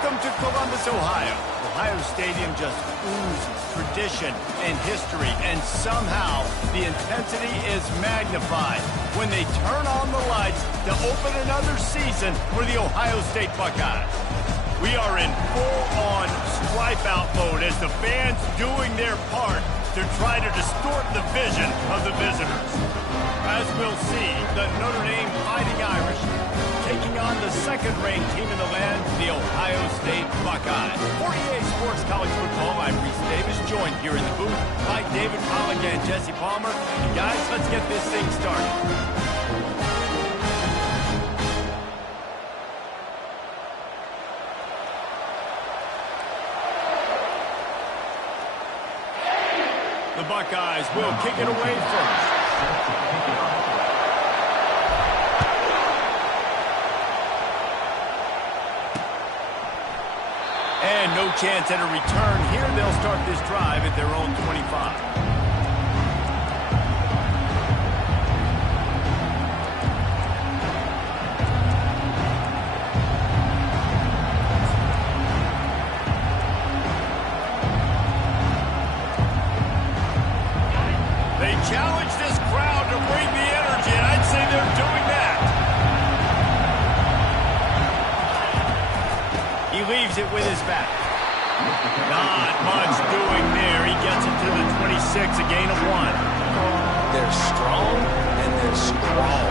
Welcome to Columbus, Ohio. Ohio Stadium just oozes tradition and history, and somehow the intensity is magnified when they turn on the lights to open another season for the Ohio State Buckeyes. We are in full-on stripe-out mode as the fans doing their part to try to distort the vision of the visitors. As we'll see, the Notre Dame Fighting Irish taking on the second-ranked team in the land, the Ohio State Buckeyes. For EA Sports College Football, I'm Reese Davis, joined here in the booth by David Pollack and Jesse Palmer. And guys, let's get this thing started. The Buckeyes will kick it away first. And no chance at a return here. They'll start this drive at their own 25. They challenge this crowd to bring the energy, and I'd say they're doing that. He leaves it with his back. Not much doing there. He gets it to the 26, a gain of 1. They're strong and they're strong.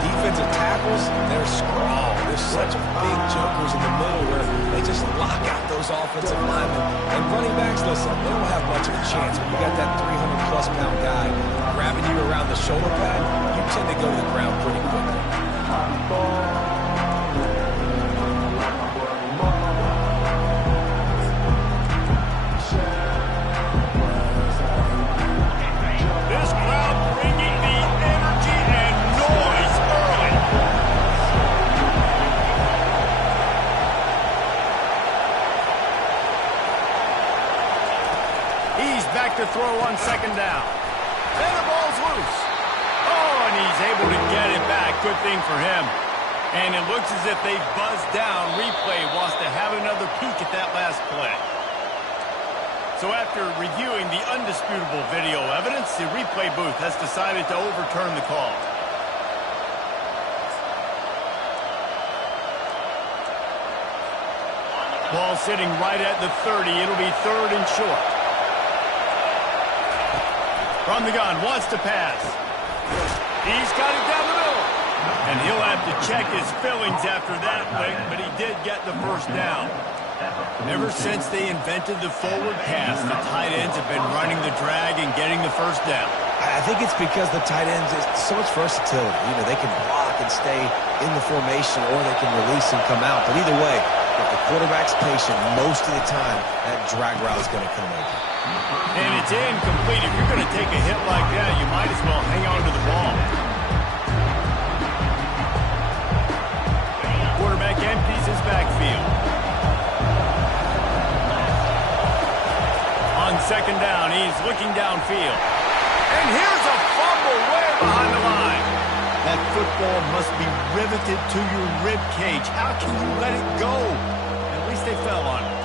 Defensive tackles, they're strong. There's such big jokers in the middle where they just lock out those offensive linemen. And running backs, listen, they don't have much of a chance. When you got that 300-plus pound guy grabbing you around the shoulder pad, you tend to go to the ground pretty quickly. To throw on second down. And the ball's loose. Oh, and he's able to get it back. Good thing for him. And it looks as if they buzzed down. Replay wants to have another peek at that last play. So after reviewing the undisputable video evidence, the replay booth has decided to overturn the call. Ball sitting right at the 30. It'll be third and short. From the gun, wants to pass. He's got it down the middle. And he'll have to check his fillings after that lick, but he did get the first down. Ever since they invented the forward pass, the tight ends have been running the drag and getting the first down. I think it's because the tight ends, it's so much versatility. You know, they can block and stay in the formation, or they can release and come out. But either way, if the quarterback's patient, most of the time, that drag route is going to come open. And it's incomplete. If you're going to take a hit like that, you might as well hang on to the ball. Quarterback empties his backfield. On second down, he's looking downfield. And here's a fumble way behind the line. That football must be riveted to your rib cage. How can you let it go? At least they fell on it.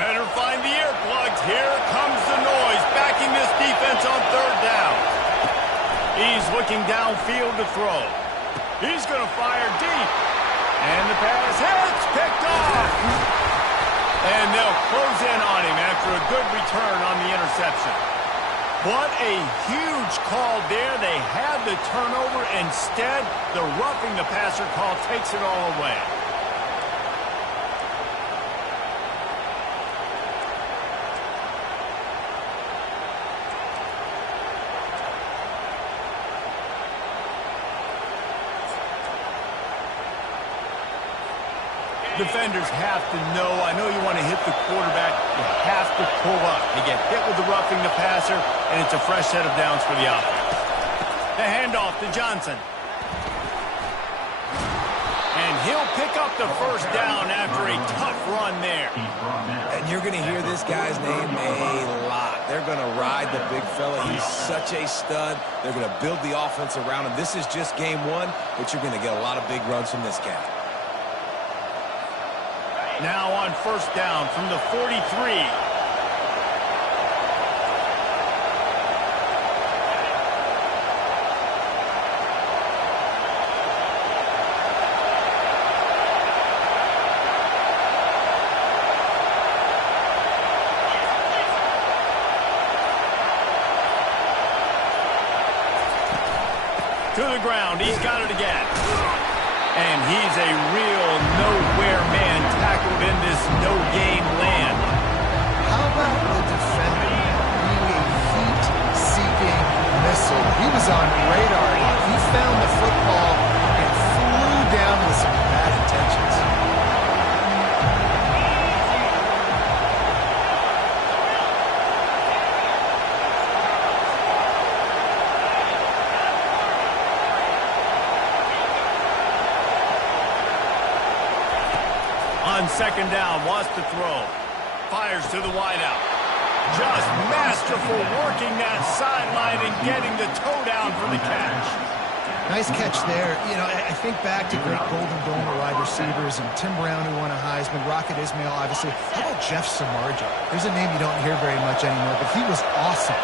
Better find the earplugs. Here comes the noise, backing this defense on third down. He's looking downfield to throw. He's going to fire deep. And the pass hits, picked off. And they'll close in on him after a good return on the interception. What a huge call there. They had the turnover. Instead, the roughing the passer call takes it all away. Defenders have to know, I know you want to hit the quarterback, you have to pull up. They get hit with the roughing the passer, and it's a fresh set of downs for the offense. The handoff to Johnson. And he'll pick up the first down after a tough run there. And you're going to hear this guy's name a lot. They're going to ride the big fella. He's such a stud. They're going to build the offense around him. This is just game one, but you're going to get a lot of big runs from this guy. Now on first down from the 43. To the ground, he's got it again. And he's a real nowhere man tackled in this no-game land. How about the defender being a heat-seeking missile? He was on radar. He found the football and flew down with some bad intentions. On second down, wants to throw. Fires to the wideout. Just masterful working that sideline and getting the toe down for the catch. Nice catch there. You know, I think back to great Golden Dome wide receivers and Tim Brown, who won a Heisman, Rocket Ismail, obviously. How about Jeff Samardzija? There's a name you don't hear very much anymore, but he was awesome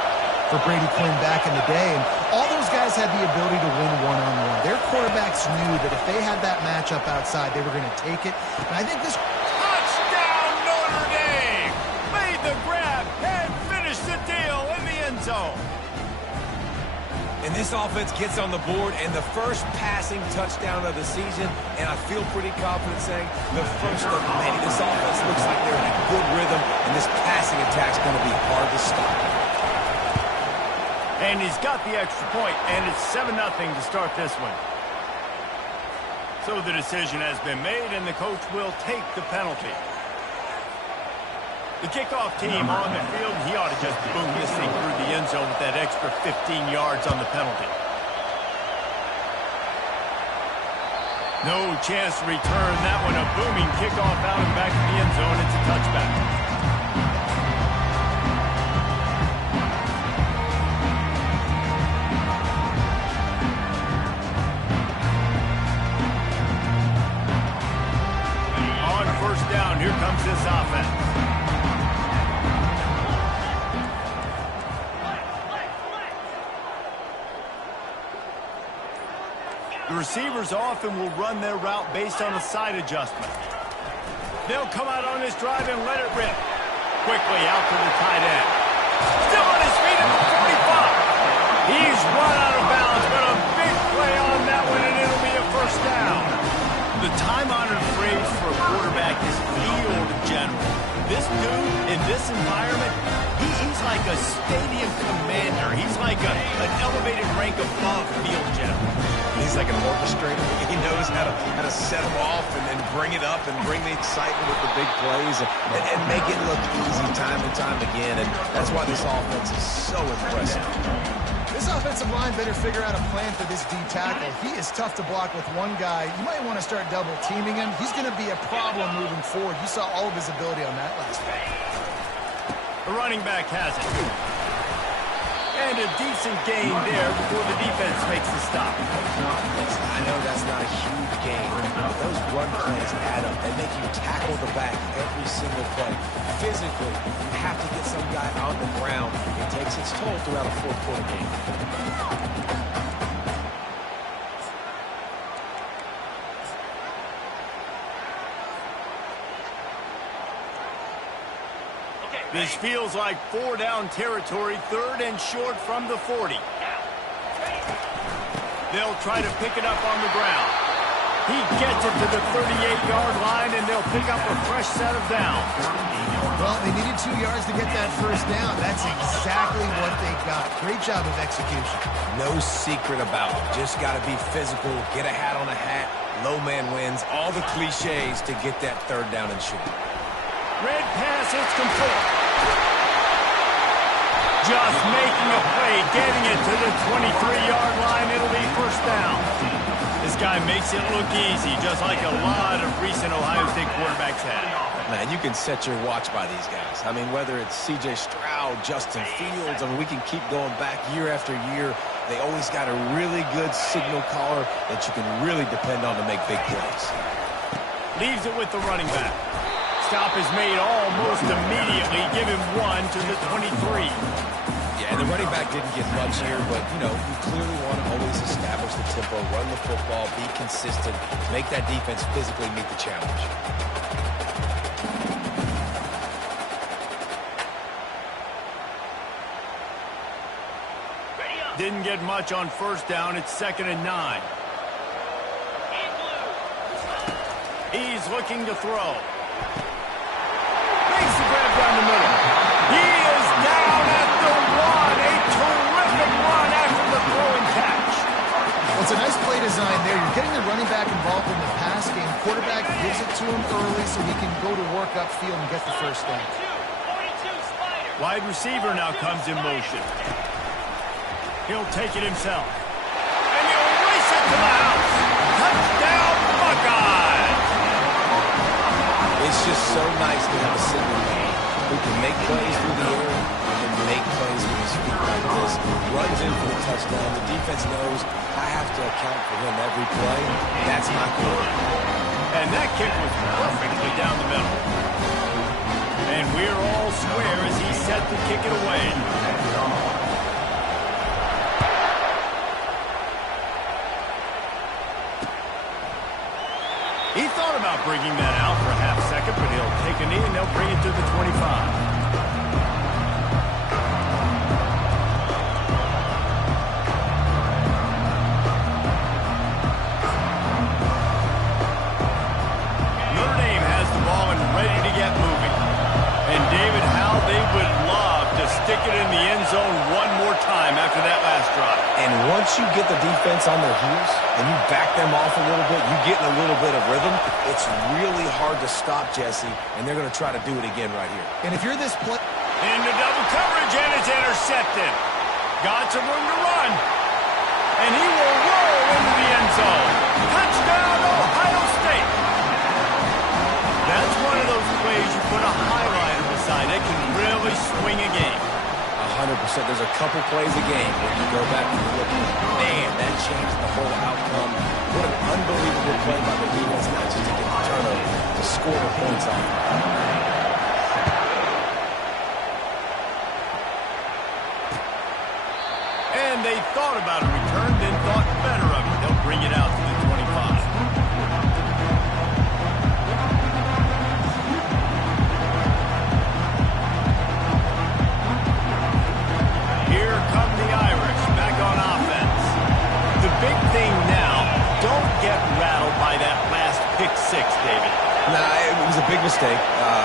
for Brady Quinn back in the day. And all those guys had the ability to win one-on-one. Their quarterbacks knew that if they had that matchup outside, they were going to take it. And I think this... Touchdown, Notre Dame! Made the grab and finished the deal in the end zone. And this offense gets on the board, and the first passing touchdown of the season, and I feel pretty confident saying the first of many. This offense looks like they're in a good rhythm, and this passing attack's going to be hard to stop. And he's got the extra point, and it's 7-0 to start this one. So the decision has been made, and the coach will take the penalty. The kickoff team on the field, he ought to just boom this thing through the end zone with that extra 15 yards on the penalty. No chance to return that one. A booming kickoff out and back to the end zone. It's a touchback. Here comes this offense. The receivers often will run their route based on a side adjustment. They'll come out on this drive and let it rip. Quickly out to the tight end. Still on his feet at the 45. He's run out of bounds, but a big play on that one, and it'll be a first down. The time-honored phrase for a quarterback is field general. This dude, in this environment, he's like a stadium commander. He's like an elevated rank above field general. He's like an orchestrator. He knows how to set them off and then bring it up and bring the excitement with the big plays and make it look easy time and time again. And that's why this offense is so impressive. This offensive line better figure out a plan for this D tackle. He is tough to block with one guy. You might want to start double teaming him. He's going to be a problem moving forward. You saw all of his ability on that last play. The running back has it. And a decent gain there before the defense makes the stop. I know that's not a huge gain, but those run plays add up. They make you tackle the back every single play. Physically, you have to get some guy on the ground. It takes its toll throughout a fourth-quarter game. This feels like 4-down territory, 3rd and short from the 40. They'll try to pick it up on the ground. He gets it to the 38-yard line, and they'll pick up a fresh set of downs. Well, they needed 2 yards to get that first down. That's exactly what they got. Great job of execution. No secret about it. Just got to be physical, get a hat on a hat, low man wins, all the cliches to get that 3rd down and short. Red pass, it's complete. Just making a play, getting it to the 23-yard line. It'll be first down. This guy makes it look easy, just like a lot of recent Ohio State quarterbacks have. Man, you can set your watch by these guys. I mean, whether it's C.J. Stroud, Justin Fields, I mean, we can keep going back year after year. They always got a really good signal caller that you can really depend on to make big plays. Leaves it with the running back. Stop is made almost immediately. Give him 1 to the 23. Yeah, and the running back didn't get much here, but, you know, you clearly want to always establish the tempo, run the football, be consistent, make that defense physically meet the challenge. Didn't get much on first down. It's 2nd and 9. He's looking to throw. Makes the grab down the middle. He is down at the 1. A terrific run after the throw and catch. Well, it's a nice play design there. You're getting the running back involved in the pass game. Quarterback gives it to him early so he can go to work upfield and get the first down. Wide receiver now comes in motion. He'll take it himself. And he'll race it to the house. Touchdown, Buckeyes! It's just so nice to have a signal man who can make plays through the air and make plays with his feet like this. Runs in for the touchdown. The defense knows I have to account for him every play. That's my goal. And that kick was perfectly down the middle. And we're all square as he set to kick it away. He thought about bringing that out for a half second, but he'll take a knee and they'll bring it to the 25. Notre Dame has the ball and ready to get moving. And David, how they would love to stick it in the end zone one more time after that last drive. And once you get the defense on their heels and you back them off a little bit, you get in a little bit of rhythm, it's really hard to stop, Jesse, and they're going to try to do it again right here. And if you're this play... Into double coverage, and it's intercepted. Got some room to run. And he will roll into the end zone. Touchdown, Ohio State. That's one of those plays you put a highlighter beside. It can really swing a game. 100%. There's a couple plays a game where you go back and you look, man, that changed the whole outcome. What an unbelievable play by the defense, not just to get the turnover, to score the points on it. And they thought about a return, then thought better of it. They'll bring it out to the 25. Here come the Irish, back on offense. The big thing now, don't get rattled by that last pick six, David. Nah, it was a big mistake.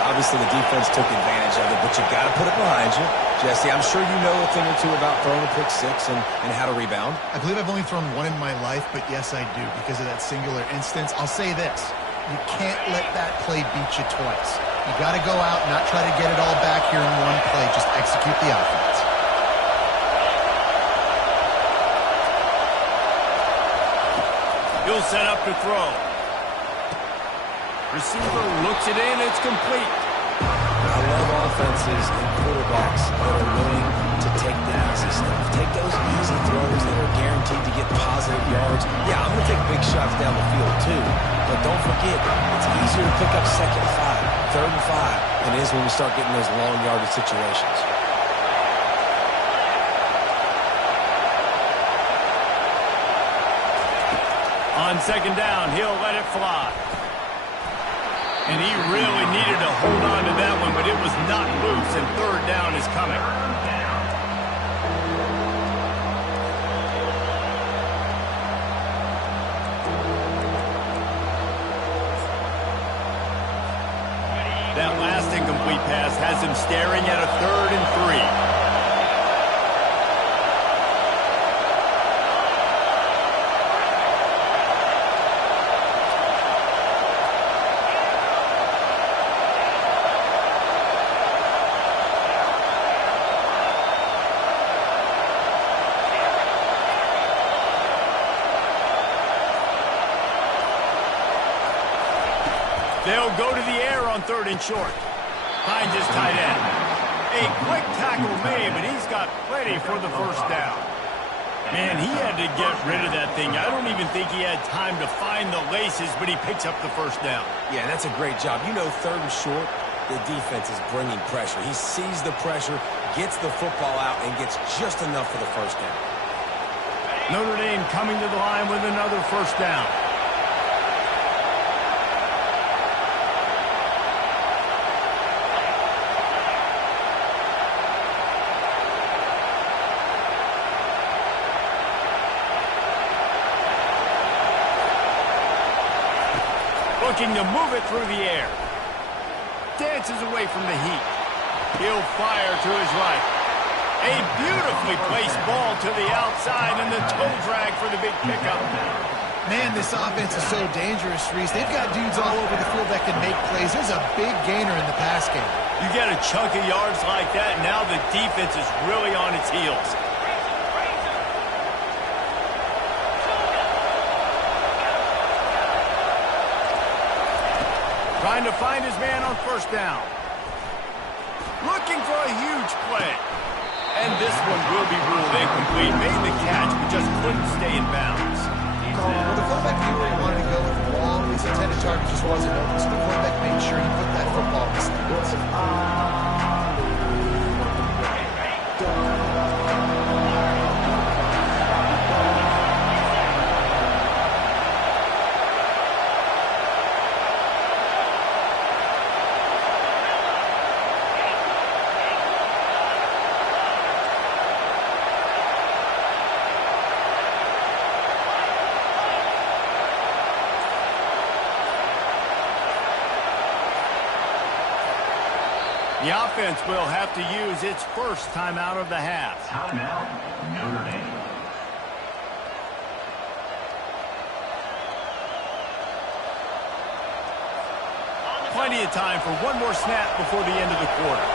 Obviously, the defense took advantage of it, but you got to put it behind you. Jesse, I'm sure you know a thing or two about throwing a pick six and how to rebound. I believe I've only thrown one in my life, but yes, I do, because of that singular instance. I'll say this. You can't let that play beat you twice. You got to go out and not try to get it all back here in one play. Just execute the offense. He'll set up to throw. Receiver looks it in. It's complete. I love offenses and quarterbacks that are willing to take the easy stuff. Take those easy throws that are guaranteed to get positive yards. Yeah, I'm going to take big shots down the field too. But don't forget, it's easier to pick up 2nd and 5, 3rd and 5 than it is when we start getting those long yardage situations. On 2nd down, he'll let it fly. And he really needed to hold on to that one, but it was not loose, and 3rd down is coming. That last incomplete pass has him staring at a 3rd and 3. They'll go to the air on 3rd and short. Finds his tight end. A quick tackle made, but he's got plenty for the first down. Man, he had to get rid of that thing. I don't even think he had time to find the laces, but he picks up the first down. Yeah, that's a great job. You know, 3rd and short, the defense is bringing pressure. He sees the pressure, gets the football out, and gets just enough for the first down. Notre Dame coming to the line with another first down. Looking to move it through the air. Dances away from the heat. He'll fire to his right. A beautifully placed ball to the outside and the toe drag for the big pickup. Man, this offense is so dangerous, Reese. They've got dudes all over the field that can make plays. There's a big gainer in the pass game. You get a chunk of yards like that, now the defense is really on its heels. Trying to find his man on first down. Looking for a huge play. And this one will be ruled incomplete. Made the catch, but just couldn't stay in bounds. Well, the quarterback knew where he wanted to go with the ball. His intended target just wasn't open, so the quarterback made sure he put that football in his hands. The offense will have to use its first timeout of the half. Timeout, Notre Dame. Plenty of time for one more snap before the end of the quarter.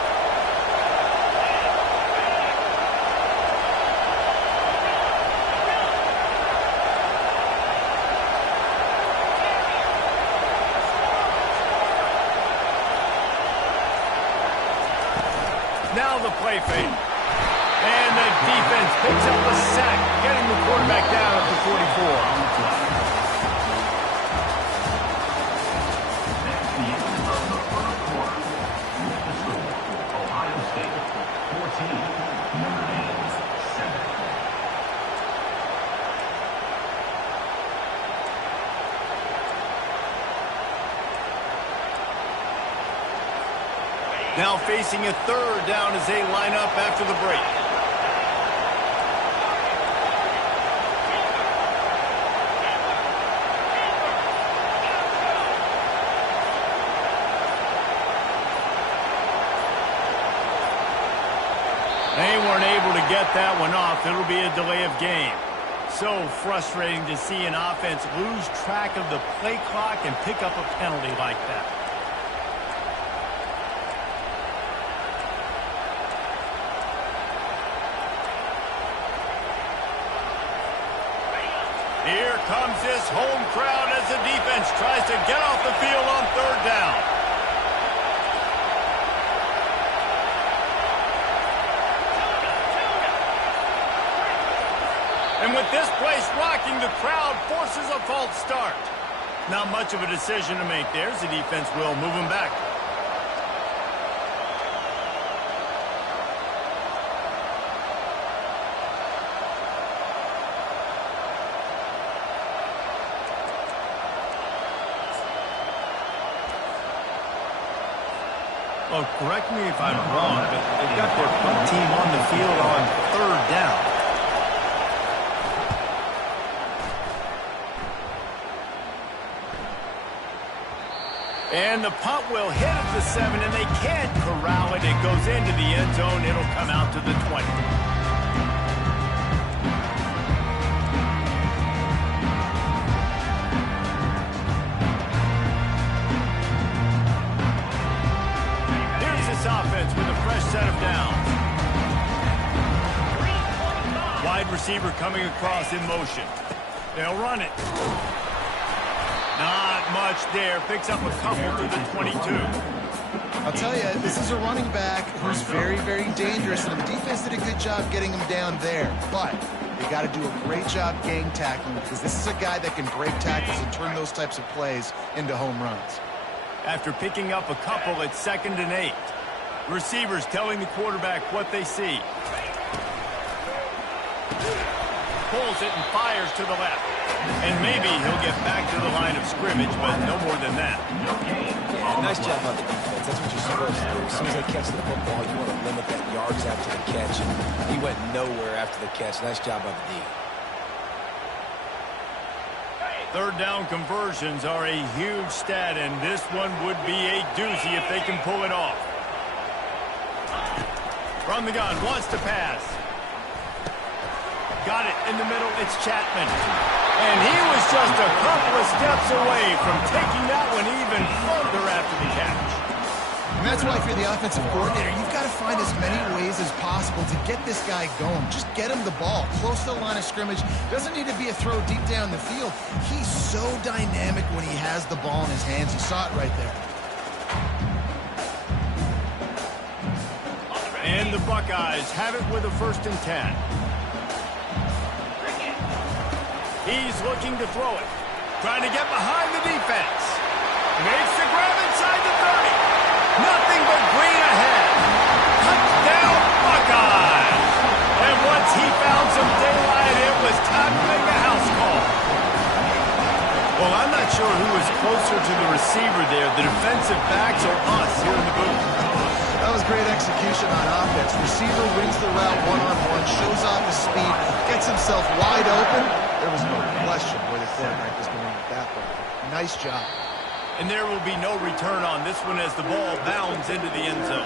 Now the play fake. And the defense picks up a sack, getting the quarterback down at the 44. That's the end of the first quarter. With the score, Ohio State 14, Notre Dame 7. Now facing a 3rd down as they line up after the break. They weren't able to get that one off. It'll be a delay of game. So frustrating to see an offense lose track of the play clock and pick up a penalty like that. Here comes this home crowd as the defense tries to get off the field on 3rd down. And with this place rocking, the crowd forces a false start. Not much of a decision to make there as the defense will move him back. Well, correct me if I'm wrong, but they've got their punt team on the field on 3rd down. And the punt will hit at the 7, and they can't corral it. It goes into the end zone. It'll come out to the 20. Offense with a fresh set of downs. Wide receiver coming across in motion. They'll run it. Not much there. Picks up a couple to the 22. I'll tell you, this is a running back who's very, very dangerous, and the defense did a good job getting him down there. But they got to do a great job gang tackling because this is a guy that can break tackles and turn those types of plays into home runs. After picking up a couple at 2nd and 8. Receivers telling the quarterback what they see. Pulls it and fires to the left. And maybe he'll get back to the line of scrimmage, but no more than that. Yeah, nice job on the defense. That's what you're supposed to do. As soon as they catch the football, you want to limit that yards after the catch. And he went nowhere after the catch. Nice job on the D. Third down conversions are a huge stat, and this one would be a doozy if they can pull it off. From the gun, wants to pass. Got it in the middle, it's Chapman. And he was just a couple of steps away from taking that one even further after the catch. And that's why if you're the offensive coordinator, you've got to find as many ways as possible to get this guy going. Just get him the ball close to the line of scrimmage. Doesn't need to be a throw deep down the field. He's so dynamic when he has the ball in his hands. You saw it right there. And the Buckeyes have it with a 1st and 10. He's looking to throw it. Trying to get behind the defense. Makes the grab inside the 30. Nothing but green ahead. Touchdown Buckeyes. And once he found some daylight, it was time to make a house call. Well, I'm not sure who was closer to the receiver there, the defensive backs or us here in the booth. That was great execution on offense. Receiver wins the route one-on-one, shows off his speed, gets himself wide open. There was no question where the quarterback was going with that one. Nice job. And there will be no return on this one as the ball bounds into the end zone.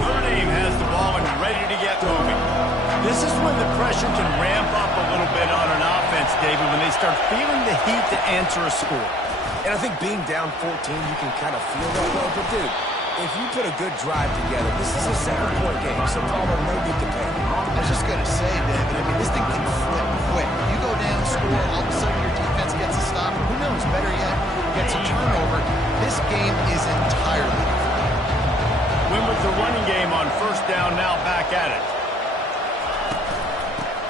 Notre Dame has the ball and ready to get moving. This is when the pressure can ramp up a little bit on an offense, David, when they start feeling the heat to answer a score. And I think being down 14, you can kind of feel that way. But, dude, if you put a good drive together, this is a 7-point game, so Palmer, no need to panic. I was just going to say, David, I mean, this thing can flip quick. You go down, score, all of a sudden your defense gets a stop. Who knows, better yet, gets a turnover. This game is entirely different. Win with the running game on 1st down, now back at it.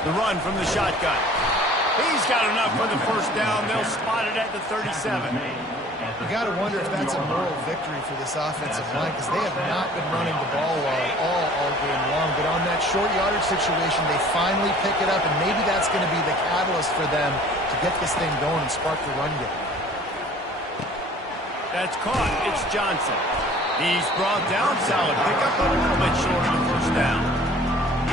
The run from the shotgun. He's got enough for the 1st down. They'll spot it at the 37. You got to wonder if that's a moral victory for this offensive line because they have not been running the ball well at all game long. But on that short yardage situation, they finally pick it up, and maybe that's going to be the catalyst for them to get this thing going and spark the run game. That's caught. It's Johnson. He's brought down. Solid pickup, but a little bit short of the 1st down.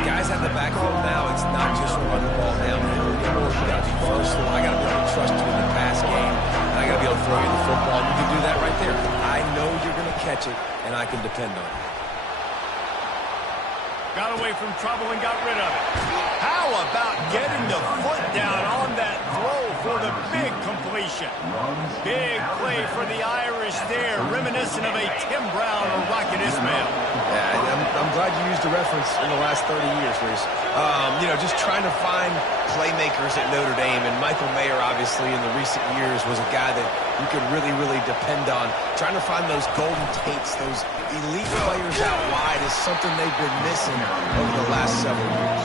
Guys at the backfield now, it's not just run the ball downhill anymore. You got to be versatile. I got to be able to trust you in the pass game. And I got to be able to throw you the football. And you can do that right there. I know you're going to catch it, and I can depend on it. Got away from trouble and got rid of it. How about getting the foot down on that throw for the big completion? Big play for the Irish there, reminiscent of a Tim Brown or Rocket Ismail. Yeah, I'm glad you used a reference in the last 30 years, Reese. Just trying to find playmakers at Notre Dame, and Michael Mayer, obviously, in the recent years, was a guy that you could really, really depend on. Trying to find those golden Tates, those elite players out wide is something they've been missing over the last several years.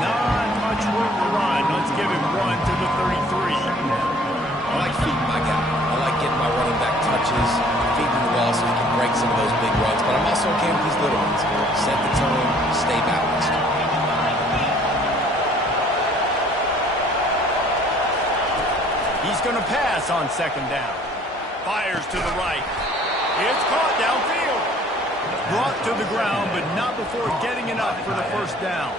Not much room to run. Let's give him one to the 33. I like feeding my guy. I like getting my running back touches, feeding the ball so he can break some of those big runs. But I'm also okay with these little ones. Set the tone, stay balanced. He's going to pass on 2nd down. Fires to the right. It's caught downfield. Brought to the ground, but not before getting enough for the 1st down.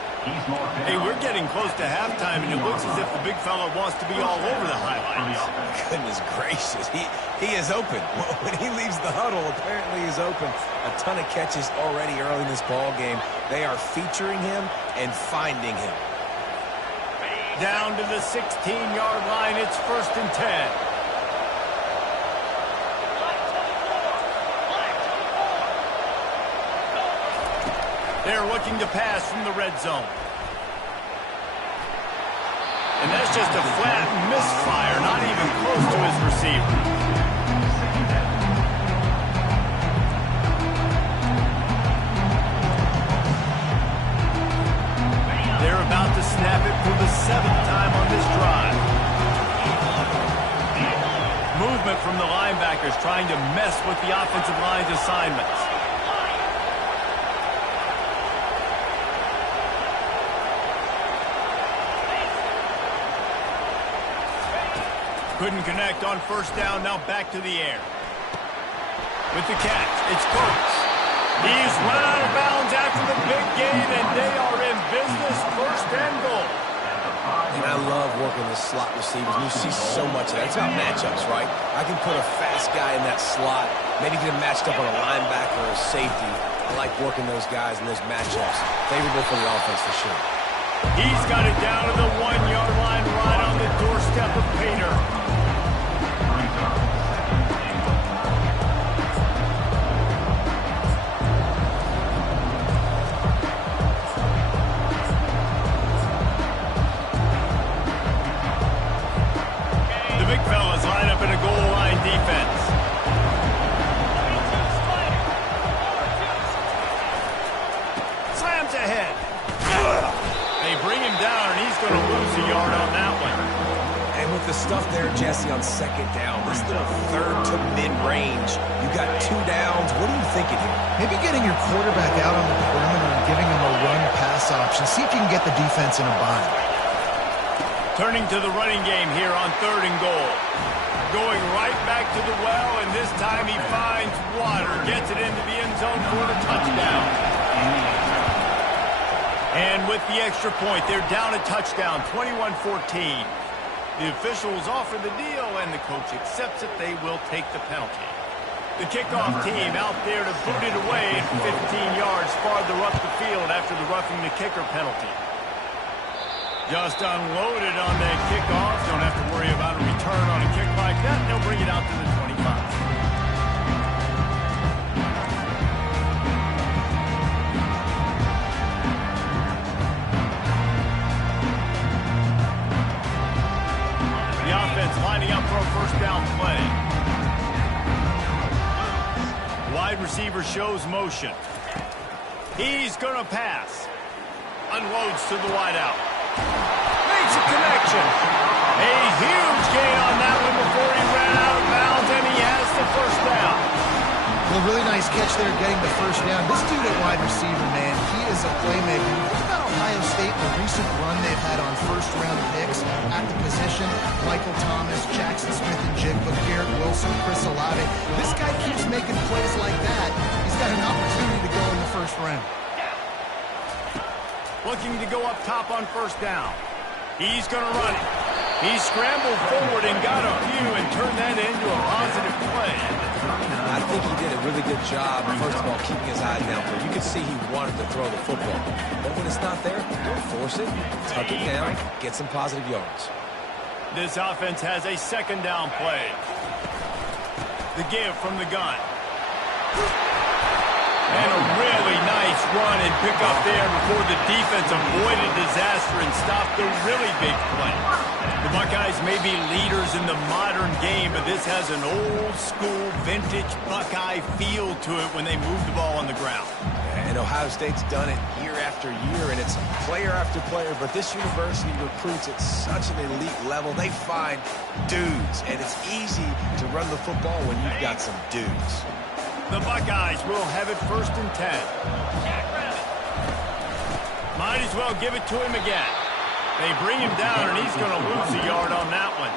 Hey, we're getting close to halftime, and it looks as if the big fella wants to be all over the highlights. Goodness gracious. He is open. When he leaves the huddle, apparently he's open. A ton of catches already early in this ball game. They are featuring him and finding him. Down to the 16-yard line. It's 1st and 10. They're looking to pass from the red zone. And that's just a flat misfire, not even close to his receiver. They're about to snap it for the 7th time on this drive. Movement from the linebackers trying to mess with the offensive line's assignments. Couldn't connect on first down, now back to the air. With the catch, it's Cooks. He's run out of bounds after the big gain, and they are in business, 1st and goal. And I love working the slot receivers. You see so much of that. It's about matchups, right? I can put a fast guy in that slot, maybe get him matched up on a linebacker or a safety. I like working those guys in those matchups. Favorable for the offense for sure. He's got it down to the 1-yard line, right on the doorstep of Pater. The big fellas line up in a goal line defense. Slams ahead. They bring him down, and he's going to lose a yard on that one. And with the stuff there, Jesse, on 2nd down, this little 3rd to mid-range, you got 2 downs. What are you thinking here? Maybe getting your quarterback out on the perimeter and giving him a run-pass option. See if you can get the defense in a bind. Turning to the running game here on 3rd and goal. Going right back to the well, and this time he finds water. Gets it into the end zone for the touchdown. And with the extra point, they're down a touchdown, 21-14. The officials offer the deal, and the coach accepts it. They will take the penalty. The kickoff team out there to boot it away at 15 yards farther up the field after the roughing the kicker penalty. Just unloaded on that kickoff. Don't have to worry about a return on a kick like that. They'll bring it out to the 25. Lining up for a 1st down play. Wide receiver shows motion. He's going to pass. Unloads to the wideout. Makes a connection. A huge gain on that one before he ran out of bounds, and he has the 1st down. Well, really nice catch there getting the 1st down. This dude at wide receiver, man, he is a playmaker. What about Ohio State, the recent run they've had on 1st-round picks at the position? Michael Thomas, Jackson Smith-Njigba, Garrett Wilson, Chris Olave. This guy keeps making plays like that. He's got an opportunity to go in the 1st round. Looking to go up top on 1st down. He's going to run it. He scrambled forward and got a few and turned that into a positive play. I think he did a really good job, first of all, keeping his eyes downfield. You could see he wanted to throw the football. But when it's not there, don't force it. Tuck it down, get some positive yards. This offense has a 2nd down play. The give from the gun. And a really nice run and pick up there before the defense avoided disaster and stopped the really big play. The Buckeyes may be leaders in the modern game, but this has an old-school, vintage Buckeye feel to it when they move the ball on the ground. And Ohio State's done it year after year, and it's player after player, but this university recruits at such an elite level. They find dudes, and it's easy to run the football when you've got some dudes. The Buckeyes will have it 1st and 10. Might as well give it to him again. They bring him down, and he's going to lose a yard on that one.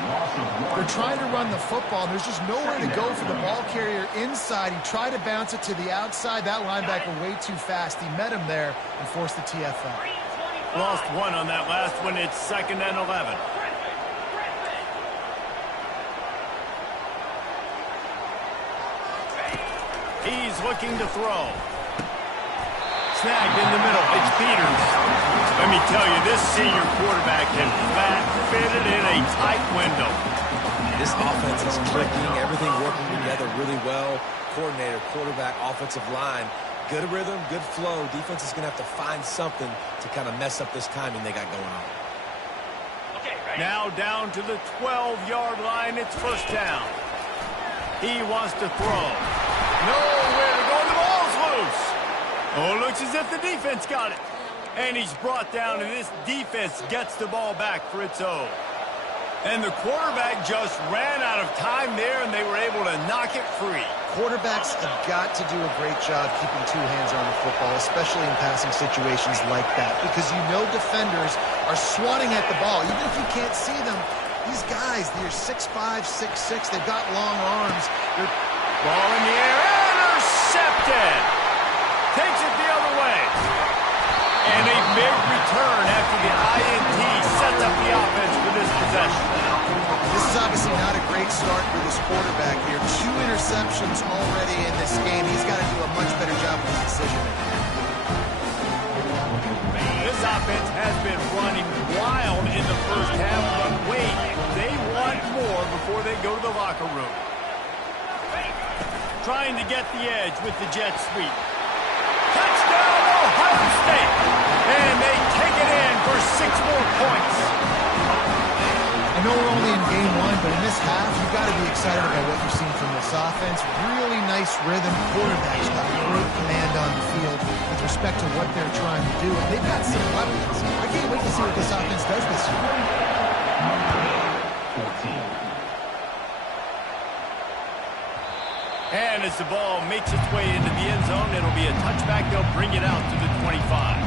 They're trying to run the football. There's just nowhere to go for the ball carrier inside. He tried to bounce it to the outside. That linebacker way too fast. He met him there and forced the TFL. Lost 1 on that last one. It's 2nd and 11. He's looking to throw. Snagged in the middle. It's Peters. Let me tell you, this senior quarterback can fit it in a tight window. This offense is clicking. Everything working together really well. Coordinator, quarterback, offensive line. Good rhythm, good flow. Defense is going to have to find something to kind of mess up this timing they got going on. Now down to the 12-yard line. It's first down. He wants to throw. Nowhere to go. The ball's loose. Oh, looks as if the defense got it. And he's brought down, and this defense gets the ball back for its own. And the quarterback just ran out of time there, and they were able to knock it free. Quarterbacks have got to do a great job keeping two hands on the football, especially in passing situations like that, because you know defenders are swatting at the ball. Even if you can't see them, these guys, they're 6'5", 6'6", they've got long arms. They're... Ball in the air, intercepted! Takes it the other way. And a big return after the INT sets up the offense for this possession. This is obviously not a great start for this quarterback here. 2 interceptions already in this game. He's got to do a much better job with his decision. This offense has been running wild in the first half, but wait, they want more before they go to the locker room. Trying to get the edge with the jet sweep. Touchdown, Ohio State! And they take it in for 6 more points. I know we're only in game 1, but in this half, you've got to be excited about what you've seen from this offense. Really nice rhythm. Quarterback's got great command on the field with respect to what they're trying to do. And they've got some weapons. I can't wait to see what this offense does this year. And as the ball makes its way into the end zone, it'll be a touchback. They'll bring it out to the 25.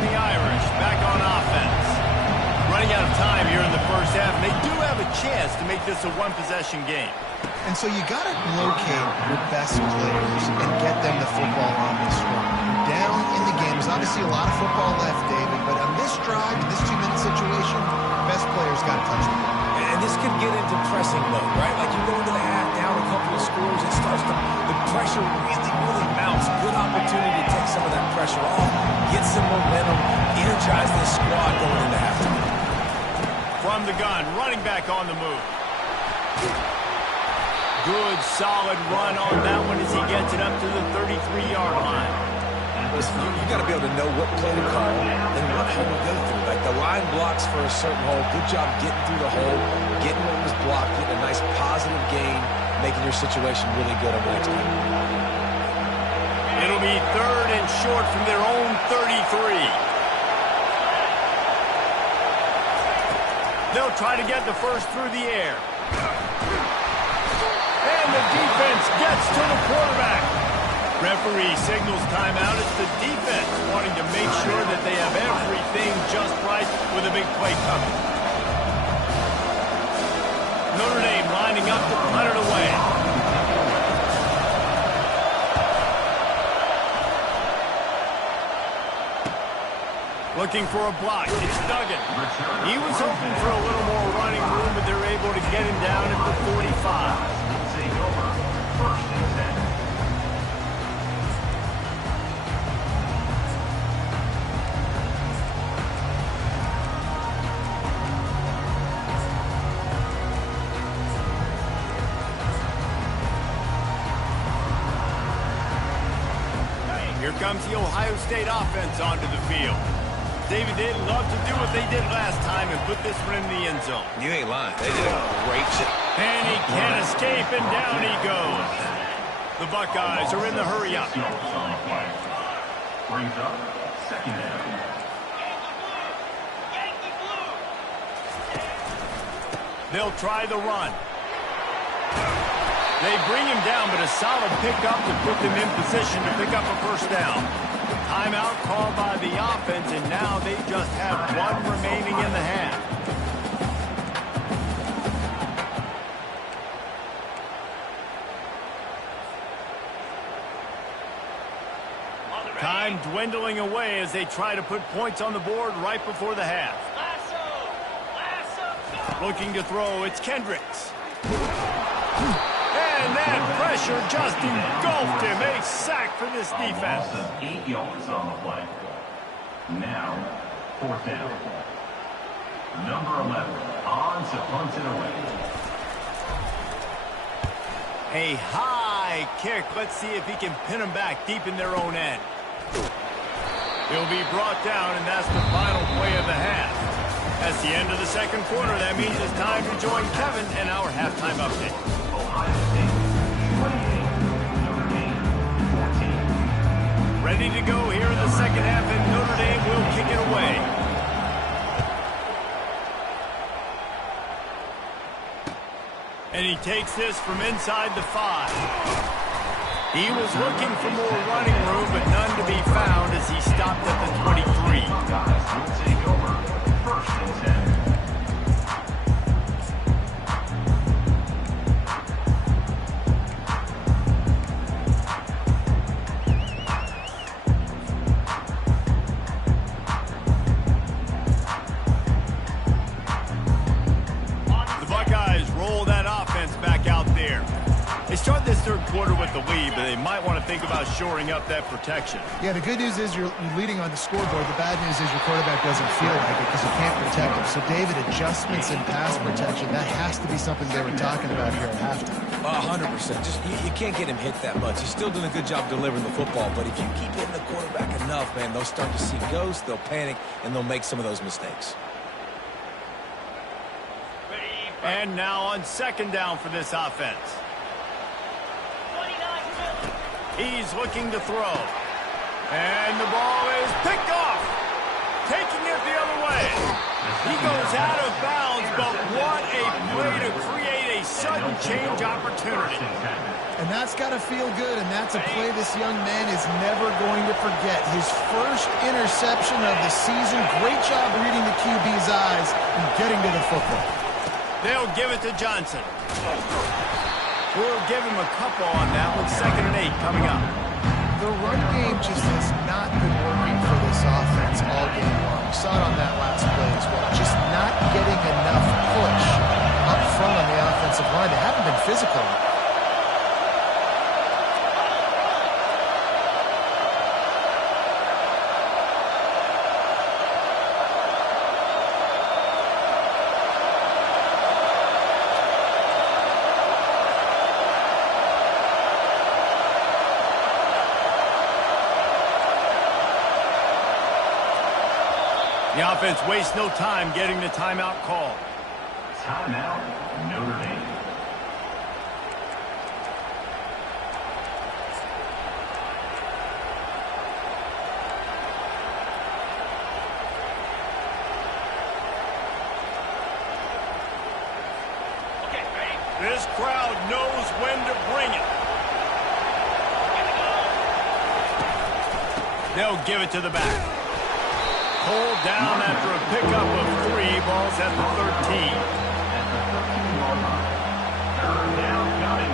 The Irish back on offense. Running out of time here in the first half, and they do have a chance to make this a one-possession game. And so you got to locate your best players and get them the football on this run. You're down in the game. There's obviously a lot of football left, David, but on this drive, in this 2-minute situation, the best players got to touch the ball. And this could get into pressing mode, right? Like you go into the half, down a couple of scores, it starts to, the pressure really mounts. Good opportunity to take some of that pressure off, get some momentum, energize this squad going into halftime. From the gun, running back on the move. Good, solid run on that one as he gets it up to the 33-yard line. Listen, you got to be able to know what play to call and what hole to go through. Like the line blocks for a certain hole. Good job getting through the hole, getting what was blocked, getting a nice positive gain, making your situation really good on the next game. It'll be 3rd and short from their own 33. They'll try to get the first through the air. And the defense gets to the quarterback. Referee signals timeout. It's the defense wanting to make sure that they have everything just right with a big play coming. Notre Dame lining up to punt it away. Looking for a block. It's Duggan. He was hoping for a little more running room, but they're able to get him down at the 45. Here comes the Ohio State offense onto the field. David, they'd love to do what they did last time and put this one in the end zone. You ain't lying. They did a great job. And he can't escape, and down he goes. The Buckeyes are in the hurry up. Brings up 2nd down. They'll try the run. They bring him down, but a solid pickup to put them in position to pick up a first down. Timeout called by the offense, and now they just have 1 remaining in the half. Time dwindling away as they try to put points on the board right before the half. Looking to throw, it's Kendricks. And that pressure just engulfed him. A sack for this defense. 8 yards on the play. Now, 4th down. Number 11 on to punt it away. A high kick. Let's see if he can pin them back deep in their own end. He'll be brought down, and that's the final play of the half. That's the end of the second quarter. That means it's time to join Kevin and our halftime update. Ohio State 28, Notre Dame 14. Ready to go here in the second half, and Notre Dame will kick it away. And he takes this from inside the 5. He was looking for more running room, but none to be found as he stopped at the 23. Buckeyes will take over 1st and 10. The Buckeyes roll that offense back out there. They start this third quarter with the lead, but they might want to think about shoring up that protection. Yeah, the good news is you're leading on the scoreboard. The bad news is your quarterback doesn't feel like it because you can't protect him. So, David, adjustments in pass protection, that has to be something they were talking about here at halftime. 100%. Just you can't get him hit that much. He's still doing a good job delivering the football, but if you keep hitting the quarterback enough, man, they'll start to see ghosts, they'll panic, and they'll make some of those mistakes. And now on second down for this offense. He's looking to throw. And the ball is picked off. Taking it the other way. He goes out of bounds, but what a play to create a sudden change opportunity. And that's got to feel good, and that's a play this young man is never going to forget. His first interception of the season. Great job reading the QB's eyes and getting to the football. They'll give it to Johnson. We'll give him a couple on that one. 2nd and 8 coming up. The run game just has not been working for this offense all game long. We saw it on that last play as well. Just not getting enough push up front on the offensive line. They haven't been physical. The offense wastes no time getting the timeout call. Timeout, Notre Dame. This crowd knows when to bring it. They'll give it to the back. Pulled down after a pickup of 3. Ball's at the 13. At the 13-yard line. 3rd down coming.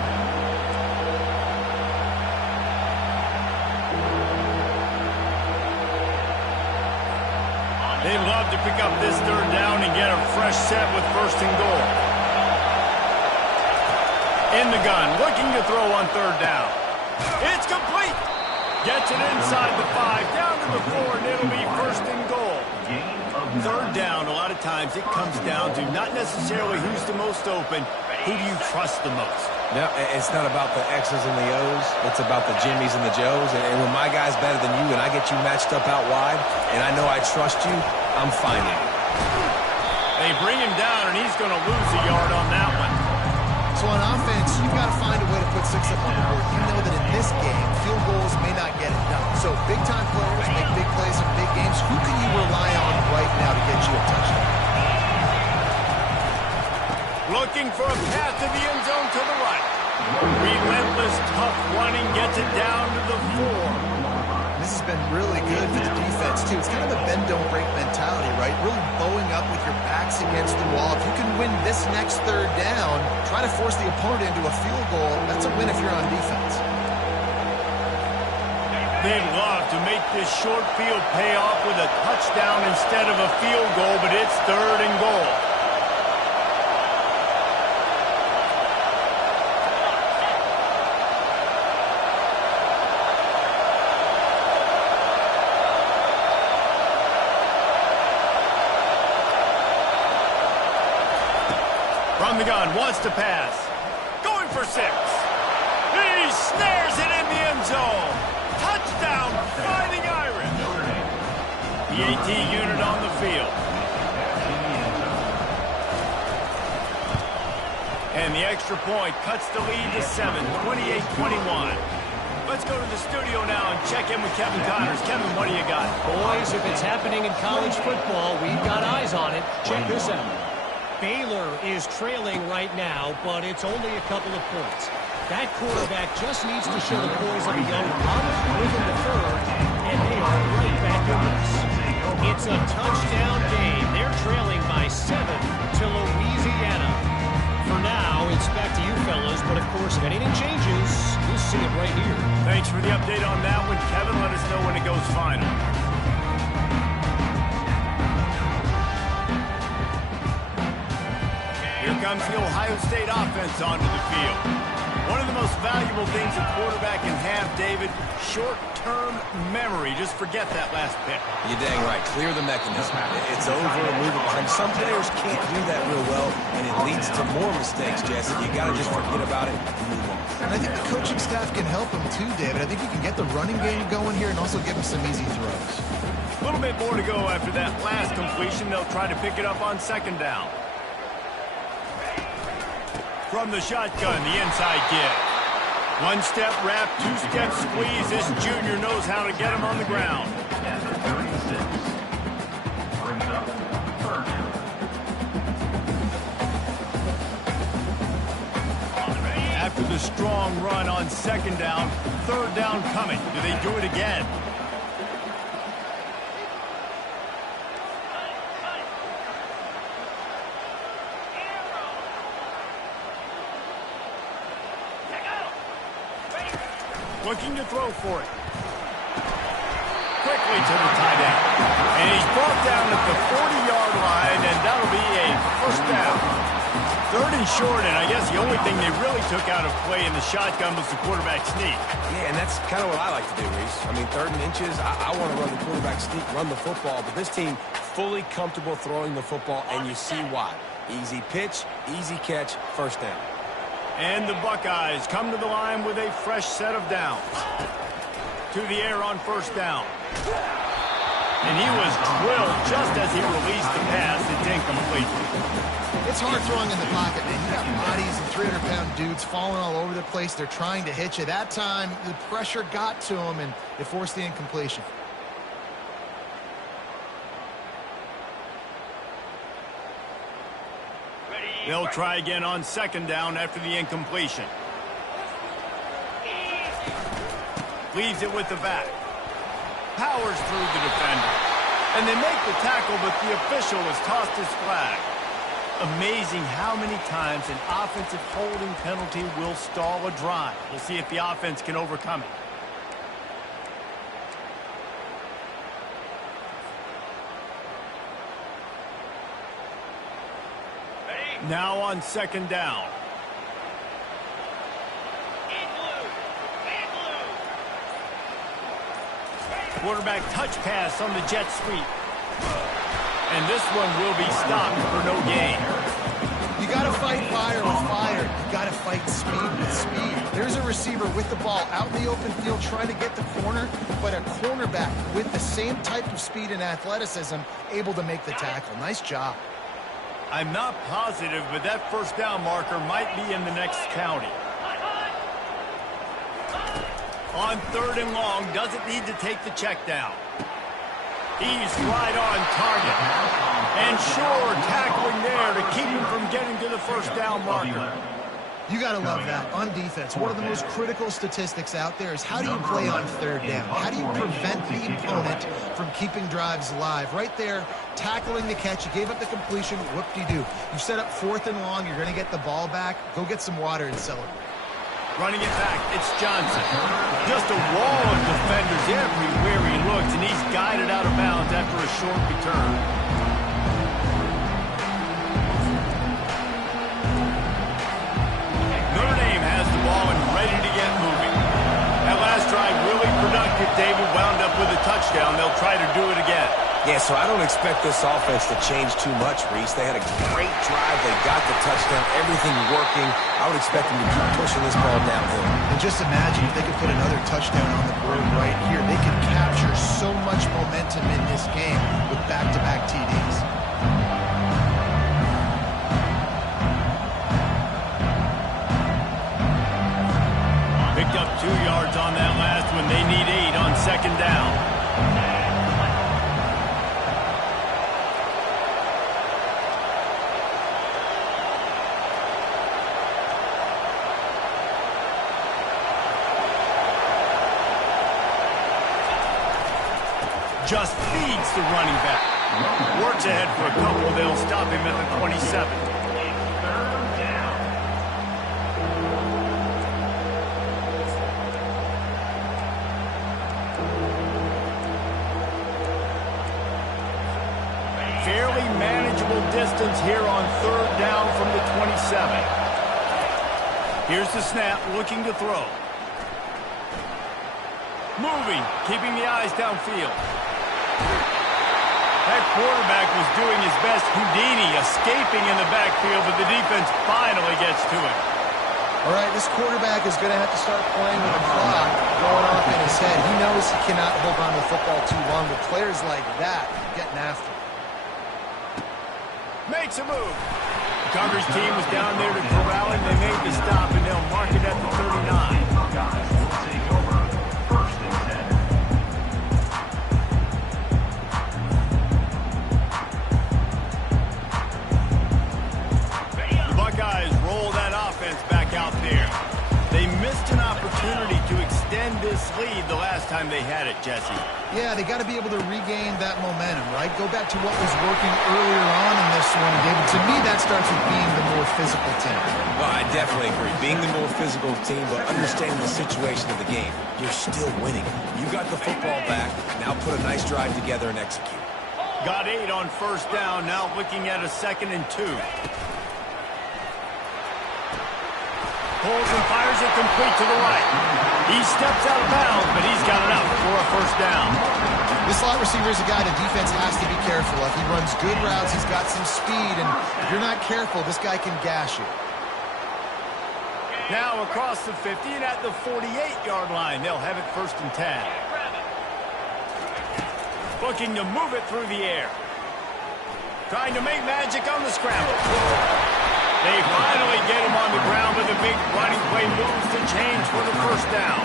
They love to pick up this 3rd down and get a fresh set with 1st and goal. In the gun, looking to throw on 3rd down. It's complete. Gets it inside the 5, down to the 4, and it'll be 1st and goal. 3rd down, a lot of times it comes down to not necessarily who's the most open, who do you trust the most? No, it's not about the X's and the O's. It's about the Jimmies and the Joes. And when my guy's better than you and I get you matched up out wide, and I know I trust you, I'm finding it. They bring him down, and he's going to lose a yard on that one. So on offense, you've got to find a way to put 6 up on the board. You know that in this game, field goals may not get it done. So big-time players make big plays in big games. Who can you rely on right now to get you a touchdown? Looking for a path to the end zone to the right. Relentless, tough running gets it down to the 4. This has been really good for the defense, too. It's kind of a bend-don't-break mentality, right? Really bowing up with your backs against the wall. If you can win this next 3rd down, try to force the opponent into a field goal. That's a win if you're on defense. They'd love to make this short field pay off with a touchdown instead of a field goal, but it's 3rd and goal. From the gun, wants to pass. Going for 6. He snares it in the end zone. Touchdown, Fighting Irish. The AT unit on the field. And the extra point cuts the lead to 7, 28-21. Let's go to the studio now and check in with Kevin Connors. Kevin, what do you got? Boys, if it's happening in college football, we've got eyes on it. Check this out. Baylor is trailing right now, but it's only a couple of points. That quarterback just needs to show the boys of a young promise within the third, and they are right back in this. It's a touchdown game. They're trailing by 7 to Louisiana. For now, it's back to you fellas, but of course, if anything changes, you'll see it right here. Thanks for the update on that one, Kevin. Let us know when it goes final. Here comes the Ohio State offense onto the field. One of the most valuable things a quarterback can have, David, short-term memory. Just forget that last pick. You're dang right. Clear the mechanism. It's over and move it behind. Some players can't do that real well, and it leads to more mistakes, Jesse. You got to just forget about it and move on. And I think the coaching staff can help him too, David. I think you can get the running game going here and also give him some easy throws. A little bit more to go after that last completion. They'll try to pick it up on 2nd down. From the shotgun, the inside give. 1-step wrap, 2-step squeeze. This junior knows how to get him on the ground. At the 36. Brings up 3rd down. After the strong run on 2nd down, 3rd down coming. Do they do it again? Looking to throw for it. Quickly to the tight end. And he's brought down at the 40-yard line, and that'll be a 1st down. 3rd and short, and I guess the only thing they really took out of play in the shotgun was the quarterback sneak. Yeah, and that's kind of what I like to do, Reese. I mean, 3rd and inches, I want to run the quarterback sneak, run the football, but this team fully comfortable throwing the football, and you see why. Easy pitch, easy catch, 1st down. And the Buckeyes come to the line with a fresh set of downs. To the air on 1st down. And he was drilled just as he released the pass. It's incomplete. It's hard throwing in the pocket, man. You got bodies and 300-pound dudes falling all over the place. They're trying to hit you. That time, the pressure got to him, and it forced the incompletion. They'll try again on 2nd down after the incompletion. Leaves it with the back. Powers through the defender. And they make the tackle, but the official has tossed his flag. Amazing how many times an offensive holding penalty will stall a drive. We'll see if the offense can overcome it. Now on 2nd down. Quarterback touch pass on the jet sweep. And this one will be stopped for no gain. You got to fight fire with fire. You got to fight speed with speed. There's a receiver with the ball out in the open field trying to get the corner, but a cornerback with the same type of speed and athleticism able to make the tackle. Nice job. I'm not positive, but that 1st down marker might be in the next county. On 3rd and long, doesn't need to take the check down. He's right on target. And sure, tackling there to keep him from getting to the 1st down marker. You got to love that. On defense, one of the most critical statistics out there is how do you play on 3rd down? How do you prevent the opponent from keeping drives alive? Right there, tackling the catch. You gave up the completion. Whoop-de-doo. You set up 4th and long. You're going to get the ball back. Go get some water and celebrate. Running it back, it's Johnson. Just a wall of defenders everywhere he looks, and he's guided out of bounds after a short return. That last drive really productive. David wound up with a touchdown. They'll try to do it again. Yeah, so I don't expect this offense to change too much, Reese. They had a great drive. They got the touchdown, everything working. I would expect them to keep pushing this ball downhill. And just imagine if they could put another touchdown on the board right here. They could capture so much momentum in this game with back-to-back TDs. Picked up 2 yards on that last one. They need 8 on second down. Just feeds the running back. Works ahead for a couple. They'll stop him at the 27. Fairly manageable distance here on third down from the 27. Here's the snap, looking to throw. Moving, keeping the eyes downfield. That quarterback was doing his best Houdini, escaping in the backfield, but the defense finally gets to him. All right, this quarterback is going to have to start playing with the clock going off in his head. He knows he cannot hold on to the football too long, with players like that getting after him. Makes a move. The coverage team was down there to corral him. They made the stop, and they'll mark it at the 39. Guys will take over. First and 10. The Buckeyes roll that offense back out there. They missed an opportunity to extend this lead the last time they had it, Jesse. Yeah, they got to be able to regain that momentum, right? Go back to what was working earlier on in this one, David. To me, that starts with being the more physical team. Well, I definitely agree. Being the more physical team, but understanding the situation of the game. You're still winning. You got the football back. Now put a nice drive together and execute. Got 8 on first down. Now looking at a 2nd and 2. Pulls and fires it complete to the right. He steps out of bounds, but he's got enough for a first down. This slot receiver is a guy the defense has to be careful of. He runs good routes. He's got some speed, and if you're not careful, this guy can gash you. Now across the 50 and at the 48-yard line. They'll have it 1st and 10. Looking to move it through the air. Trying to make magic on the scramble. They finally get him on the ground, but the big running play moves to change for the first down.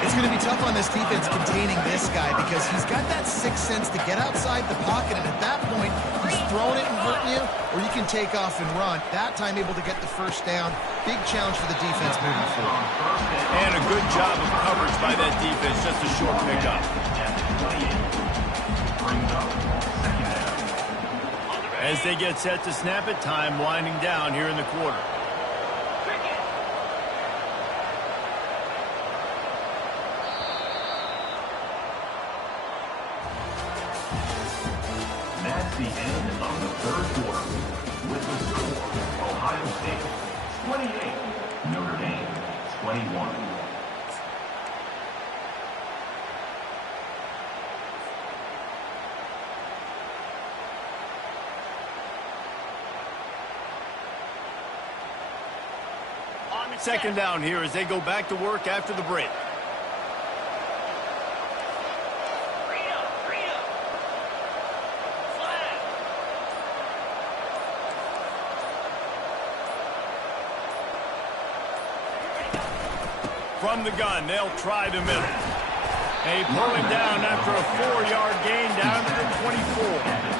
It's going to be tough on this defense containing this guy because he's got that sixth sense to get outside the pocket, and at that point, he's throwing it and hurting you, or you can take off and run. That time able to get the first down. Big challenge for the defense moving forward. And a good job of coverage by that defense, just a short pickup. As they get set to snap it, time winding down here in the quarter. That's the end of the third quarter. With the score, Ohio State 28, Notre Dame 21. Second down here as they go back to work after the break. From the gun, they'll try the middle. They pull him down after a 4-yard gain down to the 24.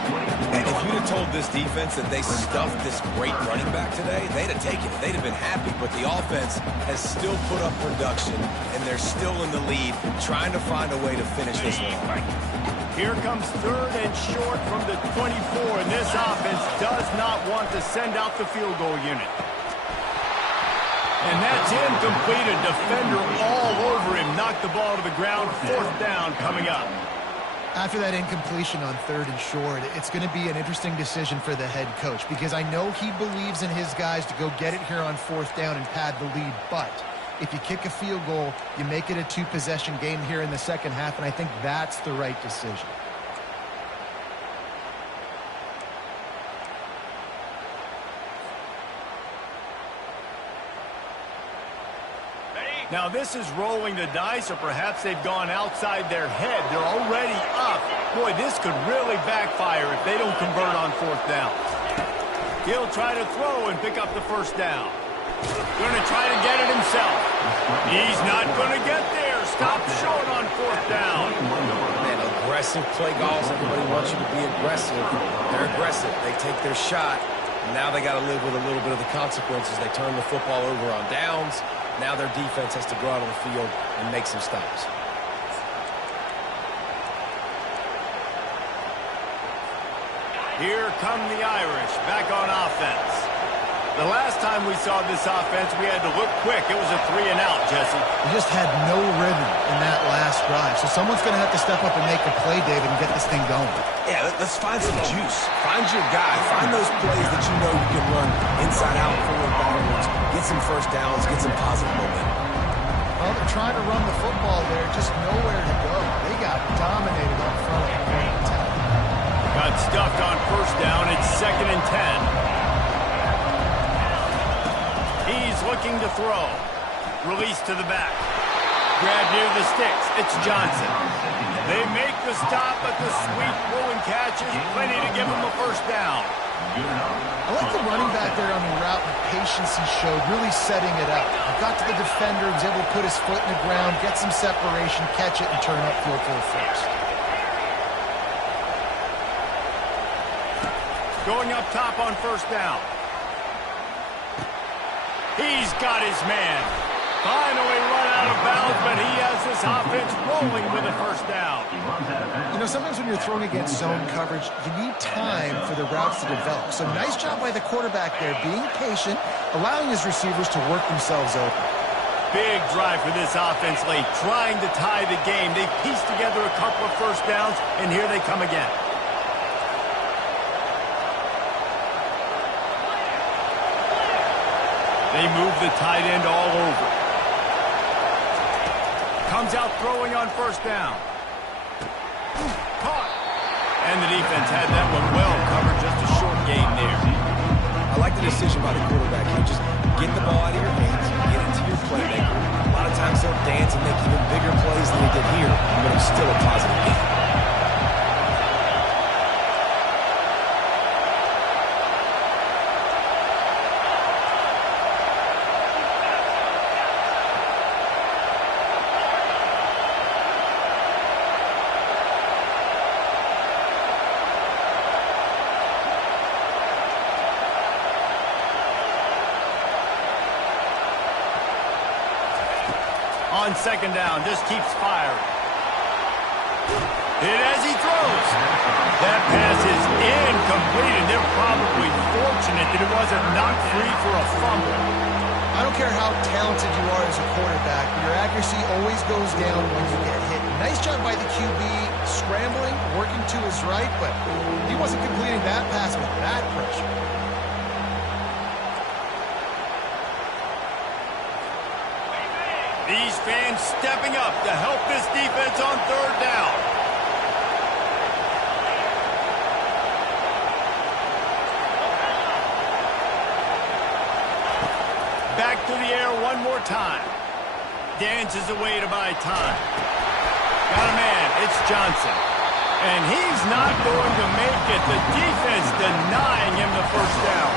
And if you'd have told this defense that they stuffed this great running back today, they'd have taken it. They'd have been happy, but the offense has still put up production, and they're still in the lead, trying to find a way to finish this one off. Here comes 3rd and short from the 24, and this offense does not want to send out the field goal unit. And that's incomplete. A defender all over him. Knocked the ball to the ground. 4th down coming up. After that incompletion on 3rd and short, it's going to be an interesting decision for the head coach because I know he believes in his guys to go get it here on 4th down and pad the lead. But if you kick a field goal, you make it a 2-possession game here in the second half, and I think that's the right decision. Now this is rolling the dice, or perhaps they've gone outside their head. They're already up. Boy, this could really backfire if they don't convert on fourth down. He'll try to throw and pick up the first down. Going to try to get it himself. He's not going to get there. Stop short on fourth down. Man, aggressive play calls. Everybody wants you to be aggressive. They're aggressive. They take their shot. Now they got to live with a little bit of the consequences. They turn the football over on downs. Now their defense has to go out on the field and make some stops. Here come the Irish back on offense. The last time we saw this offense, we had to look quick. It was a 3-and-out, Jesse. We just had no rhythm in that last drive. So someone's going to have to step up and make a play, David, and get this thing going. Yeah, let's find some juice. Find your guy. Find those plays that you know you can run inside out, forward, backwards. Get some first downs. Get some positive momentum. Well, they're trying to run the football there. Just nowhere to go. They got dominated up front. Got stuffed on first down. It's 2nd and 10. He's looking to throw. Release to the back. Grab near the sticks. It's Johnson. They make the stop, but the sweet throw and catch is plenty to give him a first down. I like the running back there on the route, the patience he showed, really setting it up. He got to the defender, was able to put his foot in the ground, get some separation, catch it, and turn upfield for a first. Going up top on first down. He's got his man. Finally run out of bounds, but he has this offense rolling with a first down. You know, sometimes when you're throwing against zone coverage, you need time for the routes to develop. So nice job by the quarterback there, being patient, allowing his receivers to work themselves open. Big drive for this offense late, trying to tie the game. They pieced together a couple of first downs, and here they come again. They move the tight end all over. Comes out throwing on first down. Caught. And the defense had that one well covered, just a short gain there. I like the decision by the quarterback here. Just get the ball out of your hands, get into your playmaker. A lot of times they'll dance and make even bigger plays than they did here, but it was still a positive game. On second down, just keeps firing. Hit as he throws. That pass is incomplete, and they're probably fortunate that it wasn't knocked free for a fumble. I don't care how talented you are as a quarterback, but your accuracy always goes down when you get hit. Nice job by the QB, scrambling, working to his right, but he wasn't completing that pass with that pressure. These fans stepping up to help this defense on third down. Back to the air one more time. Dances away to buy time. Got a man. It's Johnson. And he's not going to make it. The defense denying him the first down.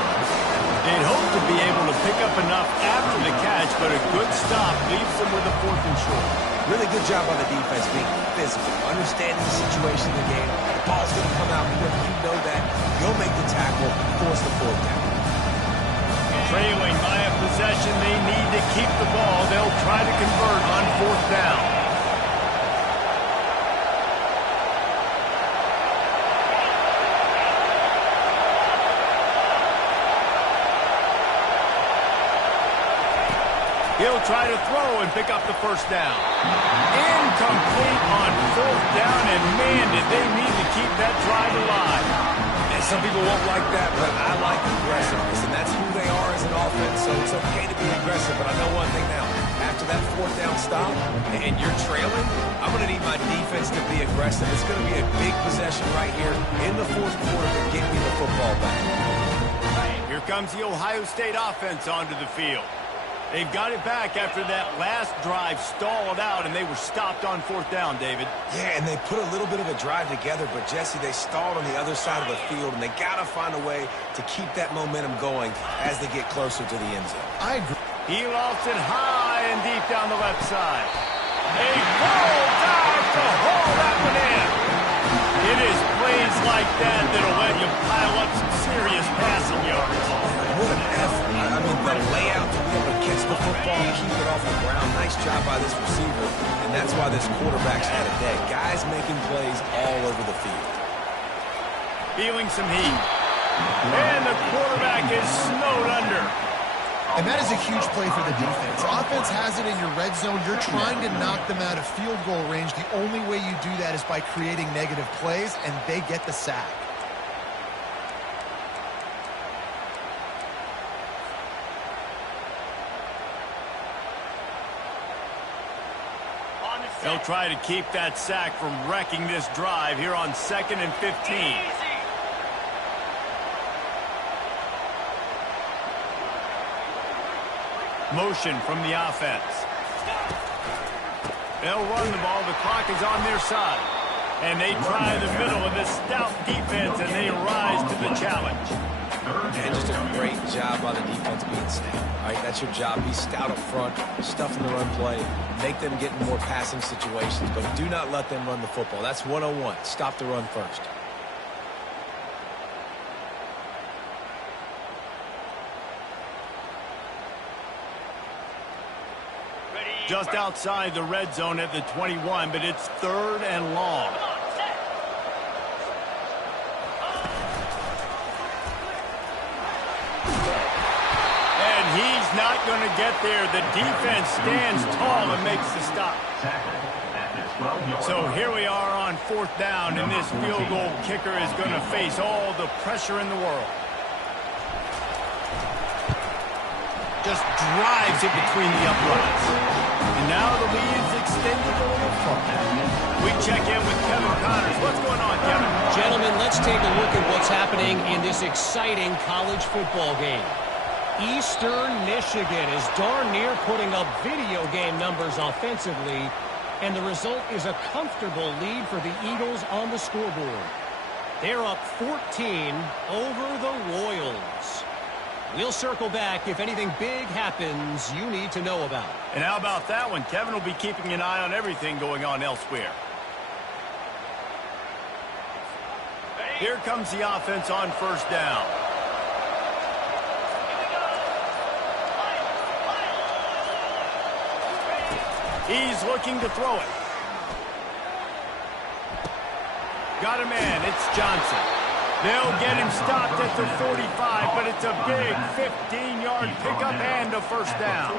They'd hope to be able to pick up enough after the catch, but a good stop leaves them with a 4th and short. Really good job on the defense being physical, understanding the situation in the game. The ball's going to come out quick. You know that. You'll make the tackle, force the fourth down. Trailing by a possession, they need to keep the ball. They'll try to convert on fourth down. He'll try to throw and pick up the first down. Incomplete on fourth down, and man, did they need to keep that drive alive. And some people won't like that, but I like aggressiveness, and that's who they are as an offense, so it's okay to be aggressive. But I know one thing now. After that fourth down stop, and you're trailing, I'm going to need my defense to be aggressive. It's going to be a big possession right here in the fourth quarter to get me the football back. Here comes the Ohio State offense onto the field. They've got it back after that last drive stalled out, and they were stopped on 4th down, David. Yeah, and they put a little bit of a drive together, but, Jesse, they stalled on the other side of the field, and they got to find a way to keep that momentum going as they get closer to the end zone. I agree. He lofts it high and deep down the left side. A full dive to haul that one in. It is plays like that that'll let you pile up some serious passing yards. What an effort. I mean, the layout to be able to catch the football and keep it off the ground. Nice job by this receiver, and that's why this quarterback's had a day. Guys making plays all over the field. Feeling some heat. And the quarterback is snowed under. And that is a huge play for the defense. Offense has it in your red zone. You're trying to knock them out of field goal range. The only way you do that is by creating negative plays, and they get the sack. They'll try to keep that sack from wrecking this drive here on 2nd and 15. Motion from the offense. They'll run the ball. The clock is on their side. And they try the middle of this stout defense, and they rise to the challenge. And just a great job by the defense being stout. All right, that's your job. Be stout up front, stuff in the run play, make them get in more passing situations, but do not let them run the football. That's 101. Stop the run first. Just outside the red zone at the 21, but it's 3rd and long. And he's not going to get there. The defense stands tall and makes the stop. So here we are on 4th down, and this field goal kicker is going to face all the pressure in the world. Just drives it between the uprights. And now the lead's extended a little further. We check in with Kevin Connors. What's going on, Kevin? Gentlemen, let's take a look at what's happening in this exciting college football game. Eastern Michigan is darn near putting up video game numbers offensively, and the result is a comfortable lead for the Eagles on the scoreboard. They're up 14 over the Royals. We'll circle back if anything big happens you need to know about. And how about that one? Kevin will be keeping an eye on everything going on elsewhere. Here comes the offense on 1st down. He's looking to throw it. Got a man. It's Johnson. They'll get him stopped at the 45, but it's a big 15-yard pickup and a 1st down.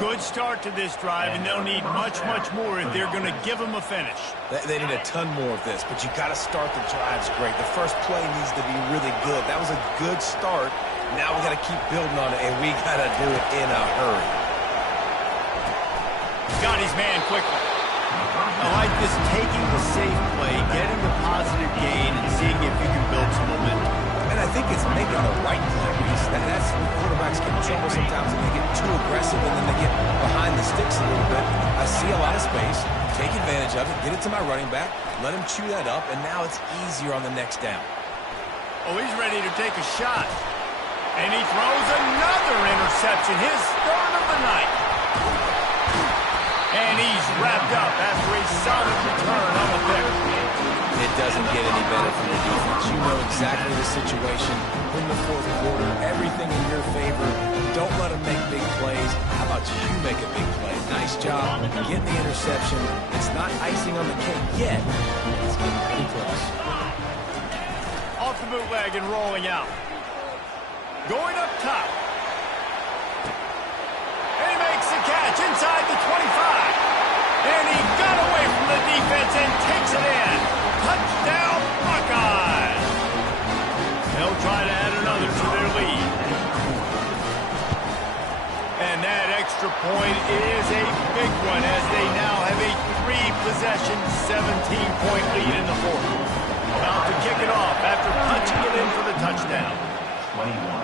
Good start to this drive, and they'll need much, much more if they're going to give him a finish. They need a ton more of this, but you got to start the drives great. The first play needs to be really good. That was a good start. Now we got to keep building on it, and we got to do it in a hurry. Got his man quickly. I like this, taking the safe play, getting the positive gain, and seeing if you can build some momentum. And I think it's making the right play. That's when quarterbacks get in trouble sometimes and they get too aggressive and then they get behind the sticks a little bit. I see a lot of space. Take advantage of it. Get it to my running back. Let him chew that up, and now it's easier on the next down. Oh, he's ready to take a shot. And he throws another interception, his 3rd of the night. And he's wrapped up after a solid return on the pick. It doesn't get any better from the defense. You know exactly the situation in the 4th quarter. Everything in your favor. Don't let them make big plays. How about you make a big play? Nice job getting the interception. It's not icing on the cake yet. It's getting pretty close. Off the bootleg and rolling out. Going up top. And he makes the catch inside the 25. And he got away from the defense and takes it in. Touchdown, Buckeyes. They'll try to add another to their lead. And that extra point is a big one as they now have a 3-possession, 17-point lead in the 4th. About to kick it off after punching it in for the touchdown. 21.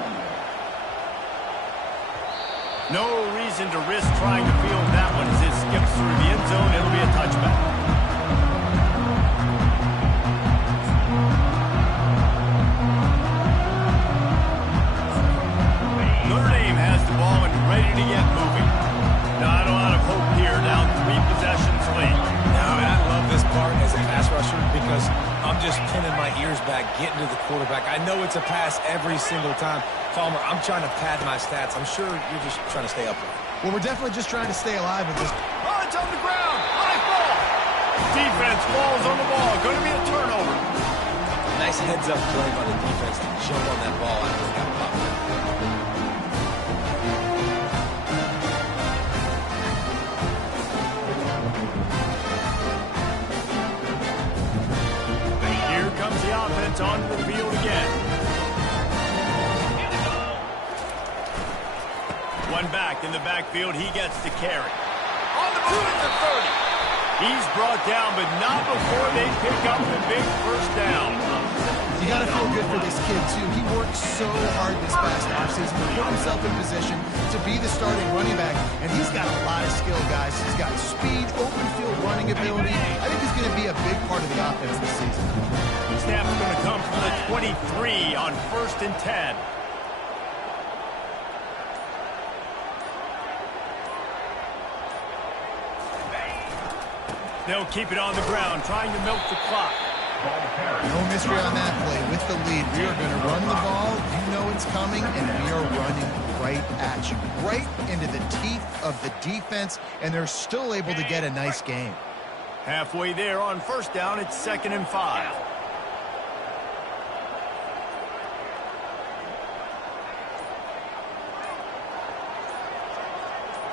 No reason to risk trying to field that one as it skips through the end zone. It'll be a touchback. Notre Dame has the ball and ready to get moving. Not a lot of hope here, down 3 possessions late. Now, I love this part as a pass rusher because I'm just pinning my ears back, getting to the quarterback. I know it's a pass every single time. Palmer, I'm trying to pad my stats. I'm sure you're just trying to stay upright. Well, we're definitely just trying to stay alive with this. Oh, it's on the ground. High ball. Defense falls on the ball. Going to be a turnover. Nice heads-up play by the defense to jump on that ball after it got popped out. Here comes the offense onto the field again. One back in the backfield. He gets the carry. On the move at the 30. He's brought down, but not before they pick up the big first down. You got to feel good for this kid, too. He worked so hard this past offseason to put himself in position to be the starting running back, and he's got a lot of skill, guys. He's got speed, open field running ability. I think he's going to be a big part of the offense this season. Snap's going to come from the 23 on 1st and 10. They'll keep it on the ground, trying to milk the clock. No mystery on that play. With the lead, we are going to run the ball. You know it's coming, and we are running right at you, right into the teeth of the defense, and they're still able to get a nice game. Halfway there on 1st down, it's 2nd and 5.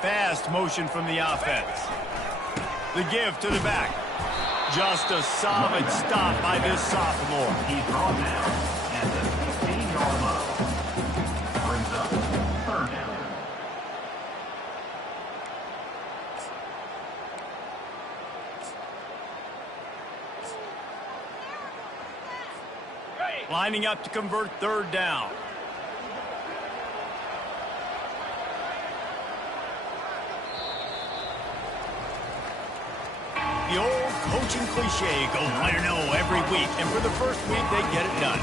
Fast motion from the offense. The give to the back. Just a solid stop by this sophomore. He's drawn down at the 16-yard line. Brings up 3rd down. Lining up to convert 3rd down. The old coaching cliche, go player no every week. And for the first week, they get it done.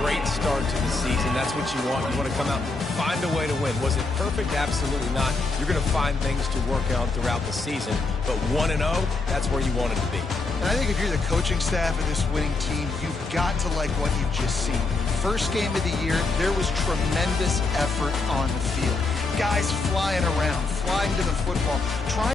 Great start to the season. That's what you want. You want to come out and find a way to win. Was it perfect? Absolutely not. You're going to find things to work on throughout the season. But 1-0, that's where you want it to be. And I think if you're the coaching staff of this winning team, you've got to like what you've just seen. First game of the year, there was tremendous effort on the field. Guys flying around, flying to the football, trying